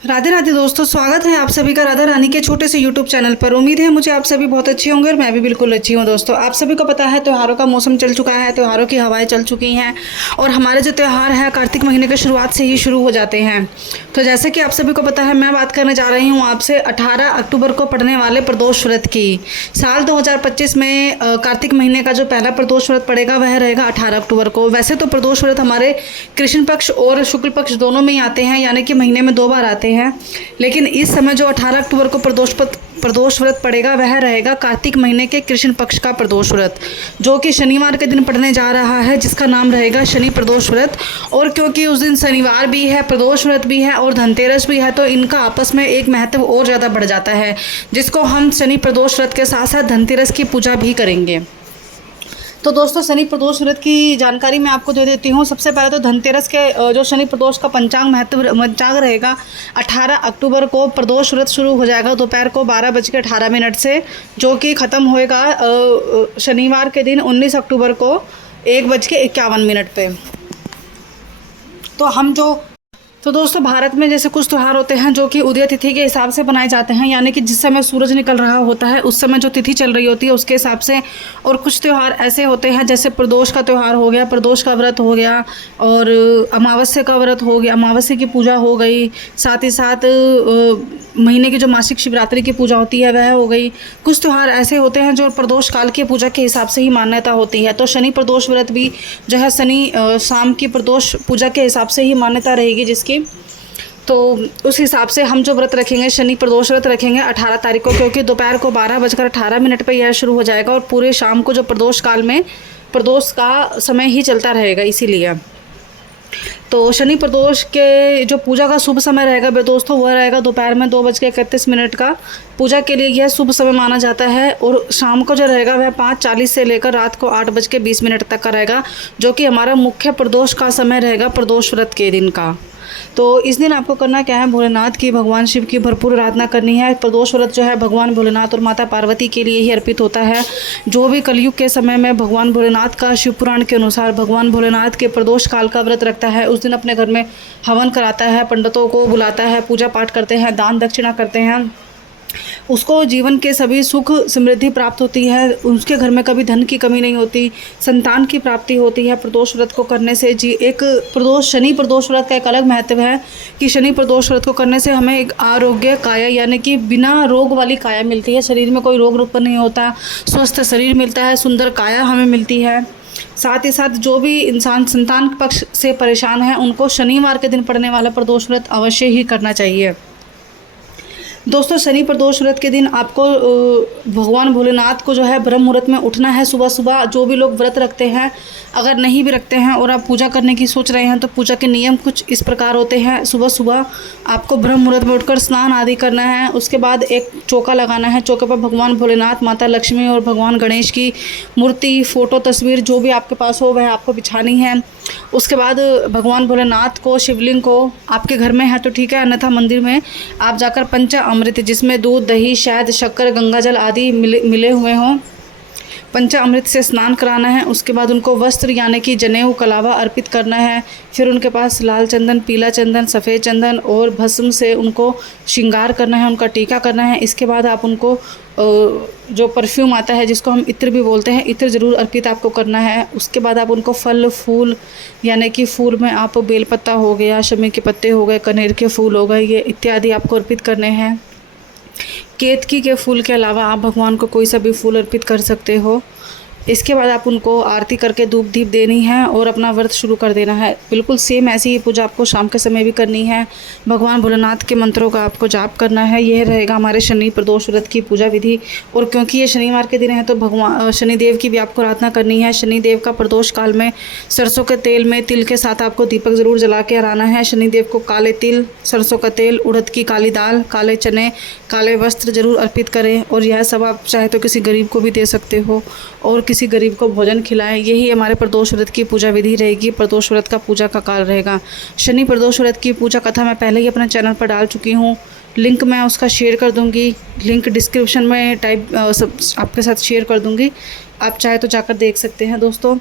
राधे राधे दोस्तों, स्वागत है आप सभी का राधा रानी के छोटे से यूट्यूब चैनल पर। उम्मीद है मुझे आप सभी बहुत अच्छे होंगे और मैं भी बिल्कुल अच्छी हूँ। दोस्तों, आप सभी को पता है त्योहारों का मौसम चल चुका है, त्योहारों की हवाएं चल चुकी हैं और हमारे जो त्यौहार है कार्तिक महीने के शुरुआत से ही शुरू हो जाते हैं। तो जैसे कि आप सभी को पता है, मैं बात करने जा रही हूँ आपसे 18 अक्टूबर को पड़ने वाले प्रदोष व्रत की। साल 2025 में कार्तिक महीने का जो पहला प्रदोष व्रत पड़ेगा वह रहेगा 18 अक्टूबर को। वैसे तो प्रदोष व्रत हमारे कृष्ण पक्ष और शुक्ल पक्ष दोनों में ही आते हैं, यानी कि महीने में 2 बार आते हैं। लेकिन इस समय जो 18 अक्टूबर को प्रदोष व्रत पड़ेगा वह रहेगा कार्तिक महीने के कृष्ण पक्ष का प्रदोष व्रत, जो कि शनिवार के दिन पड़ने जा रहा है, जिसका नाम रहेगा शनि प्रदोष व्रत। और क्योंकि उस दिन शनिवार भी है, प्रदोष व्रत भी है और धनतेरस भी है, तो इनका आपस में एक महत्व और ज़्यादा बढ़ जाता है, जिसको हम शनि प्रदोष व्रत के साथ साथ धनतेरस की पूजा भी करेंगे। तो दोस्तों, शनि प्रदोष व्रत की जानकारी मैं आपको दे देती हूँ। सबसे पहले तो धनतेरस के जो शनि प्रदोष का पंचांग रहेगा, 18 अक्टूबर को प्रदोष व्रत शुरू हो जाएगा दोपहर को 12:18 से, जो कि ख़त्म होएगा शनिवार के दिन 19 अक्टूबर को 1:51 पे। तो दोस्तों, भारत में जैसे कुछ त्यौहार होते हैं जो कि उदय तिथि के हिसाब से बनाए जाते हैं, यानी कि जिस समय सूरज निकल रहा होता है उस समय जो तिथि चल रही होती है उसके हिसाब से। और कुछ त्यौहार ऐसे होते हैं जैसे प्रदोष का त्यौहार हो गया, प्रदोष का व्रत हो गया, और अमावस्या का व्रत हो गया, अमावस्या की पूजा हो गई, साथ ही साथ महीने की जो मासिक शिवरात्रि की पूजा होती है वह हो गई। कुछ त्यौहार ऐसे होते हैं जो प्रदोष काल की पूजा के हिसाब से ही मान्यता होती है। तो शनि प्रदोष व्रत भी जो है शनि शाम की प्रदोष पूजा के हिसाब से ही मान्यता रहेगी जिसकी। तो उस हिसाब से हम जो व्रत रखेंगे, शनि प्रदोष व्रत रखेंगे 18 तारीख को, क्योंकि दोपहर को 12:18 पे यह शुरू हो जाएगा और पूरे शाम को जो प्रदोष काल में प्रदोष का समय ही चलता रहेगा, इसीलिए। तो शनि प्रदोष के जो पूजा का शुभ समय रहेगा दोस्तों, वह रहेगा दोपहर में 2:31 का। पूजा के लिए यह शुभ समय माना जाता है। और शाम को जो रहेगा वह 5:40 से लेकर रात को 8:20 तक का रहेगा, जो कि हमारा मुख्य प्रदोष का समय रहेगा प्रदोष व्रत के दिन का। तो इस दिन आपको करना क्या है, भोलेनाथ की, भगवान शिव की भरपूर आराधना करनी है। प्रदोष व्रत जो है भगवान भोलेनाथ और माता पार्वती के लिए ही अर्पित होता है। जो भी कलयुग के समय में भगवान भोलेनाथ का शिव पुराण के अनुसार भगवान भोलेनाथ के प्रदोष काल का व्रत रखता है, उस दिन अपने घर में हवन कराता है, पंडितों को बुलाता है, पूजा पाठ करते हैं, दान दक्षिणा करते हैं, उसको जीवन के सभी सुख समृद्धि प्राप्त होती है। उसके घर में कभी धन की कमी नहीं होती, संतान की प्राप्ति होती है प्रदोष व्रत को करने से। एक शनि प्रदोष व्रत का एक अलग महत्व है कि शनि प्रदोष व्रत को करने से हमें एक आरोग्य काया, यानी कि बिना रोग वाली काया मिलती है। शरीर में कोई रोग उत्पन्न नहीं होता, स्वस्थ शरीर मिलता है, सुंदर काया हमें मिलती है। साथ ही साथ जो भी इंसान संतान पक्ष से परेशान है उनको शनिवार के दिन पड़ने वाला प्रदोष व्रत अवश्य ही करना चाहिए। दोस्तों, शनि प्रदोष व्रत के दिन आपको भगवान भोलेनाथ को जो है ब्रह्म मुहूर्त में उठना है सुबह सुबह। जो भी लोग व्रत रखते हैं, अगर नहीं भी रखते हैं और आप पूजा करने की सोच रहे हैं, तो पूजा के नियम कुछ इस प्रकार होते हैं। सुबह सुबह आपको ब्रह्म मुहूर्त में उठकर स्नान आदि करना है। उसके बाद एक चौका लगाना है, चौके पर भगवान भोलेनाथ, माता लक्ष्मी और भगवान गणेश की मूर्ति, फ़ोटो, तस्वीर जो भी आपके पास हो वह आपको बिछानी है। उसके बाद भगवान भोलेनाथ को, शिवलिंग को, आपके घर में है तो ठीक है, अन्यथा मंदिर में आप जाकर पंचामृत, जिसमें दूध, दही, शहद, शक्कर, गंगाजल आदि मिले हुए हों, पंचामृत से स्नान कराना है। उसके बाद उनको वस्त्र यानी कि जनेऊ, कलावा अर्पित करना है। फिर उनके पास लाल चंदन, पीला चंदन, सफ़ेद चंदन और भस्म से उनको श्रृंगार करना है, उनका टीका करना है। इसके बाद आप उनको जो परफ्यूम आता है जिसको हम इत्र भी बोलते हैं, इत्र ज़रूर अर्पित आपको करना है। उसके बाद आप उनको फल फूल, यानी कि फूल में आप बेलपत्ता हो गया, शमी के पत्ते हो गए, कनेर के फूल हो गए, ये इत्यादि आपको अर्पित करने हैं। केतकी के फूल के अलावा आप भगवान को कोई सा भी फूल अर्पित कर सकते हो। इसके बाद आप उनको आरती करके धूप दीप देनी है और अपना व्रत शुरू कर देना है। बिल्कुल सेम ऐसी ही पूजा आपको शाम के समय भी करनी है। भगवान भोलेनाथ के मंत्रों का आपको जाप करना है। यह रहेगा हमारे शनि प्रदोष व्रत की पूजा विधि। और क्योंकि ये शनिवार के दिन है तो भगवान शनिदेव की भी आपको आराधना करनी है। शनिदेव का प्रदोष काल में सरसों के तेल में तिल के साथ आपको दीपक ज़रूर जला के आना है। शनिदेव को काले तिल, सरसों का तेल, उड़द की काली दाल, काले चने, काले वस्त्र जरूर अर्पित करें। और यह सब आप चाहे तो किसी गरीब को भी दे सकते हो और किसी गरीब को भोजन खिलाएं। यही हमारे प्रदोष व्रत की पूजा विधि रहेगी। प्रदोष व्रत का पूजा का काल रहेगा। शनि प्रदोष व्रत की पूजा कथा मैं पहले ही अपने चैनल पर डाल चुकी हूँ। लिंक मैं उसका शेयर कर दूँगी, लिंक डिस्क्रिप्शन में सब आपके साथ शेयर कर दूँगी, आप चाहे तो जाकर देख सकते हैं। दोस्तों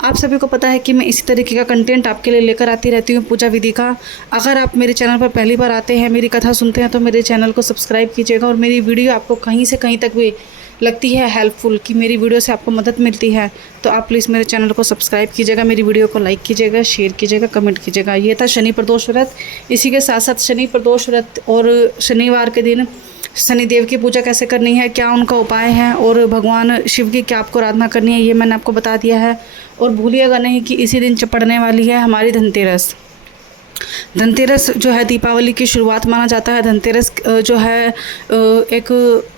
आप सभी को पता है कि मैं इसी तरीके का कंटेंट आपके लिए लेकर आती रहती हूँ पूजा विधि का। अगर आप मेरे चैनल पर पहली बार आते हैं, मेरी कथा सुनते हैं, तो मेरे चैनल को सब्सक्राइब कीजिएगा। और मेरी वीडियो आपको कहीं से कहीं तक भी लगती है हेल्पफुल, कि मेरी वीडियो से आपको मदद मिलती है, तो आप प्लीज़ मेरे चैनल को सब्सक्राइब कीजिएगा, मेरी वीडियो को लाइक कीजिएगा, शेयर कीजिएगा, कमेंट कीजिएगा। ये था शनि प्रदोष व्रत। इसी के साथ साथ शनि प्रदोष व्रत और शनिवार के दिन शनिदेव की पूजा कैसे करनी है, क्या उनका उपाय है, और भगवान शिव की क्या आपको आराधना करनी है, ये मैंने आपको बता दिया है। और भूलिएगा नहीं कि इसी दिन पड़ने वाली है हमारी धनतेरस। धनतेरस जो है दीपावली की शुरुआत माना जाता है। धनतेरस जो है एक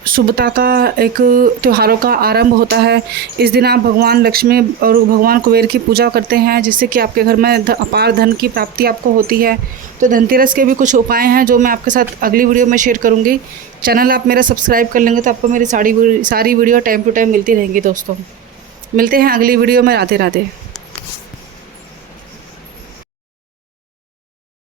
शुभता का, एक त्योहारों का आरंभ होता है। इस दिन आप भगवान लक्ष्मी और भगवान कुबेर की पूजा करते हैं, जिससे कि आपके घर में अपार धन की प्राप्ति आपको होती है। तो धनतेरस के भी कुछ उपाय हैं जो मैं आपके साथ अगली वीडियो में शेयर करूँगी। चैनल आप मेरा सब्सक्राइब कर लेंगे तो आपको मेरी सारी वीडियो टाइम टू टाइम मिलती रहेंगी। दोस्तों मिलते हैं अगली वीडियो में। राधे राधे।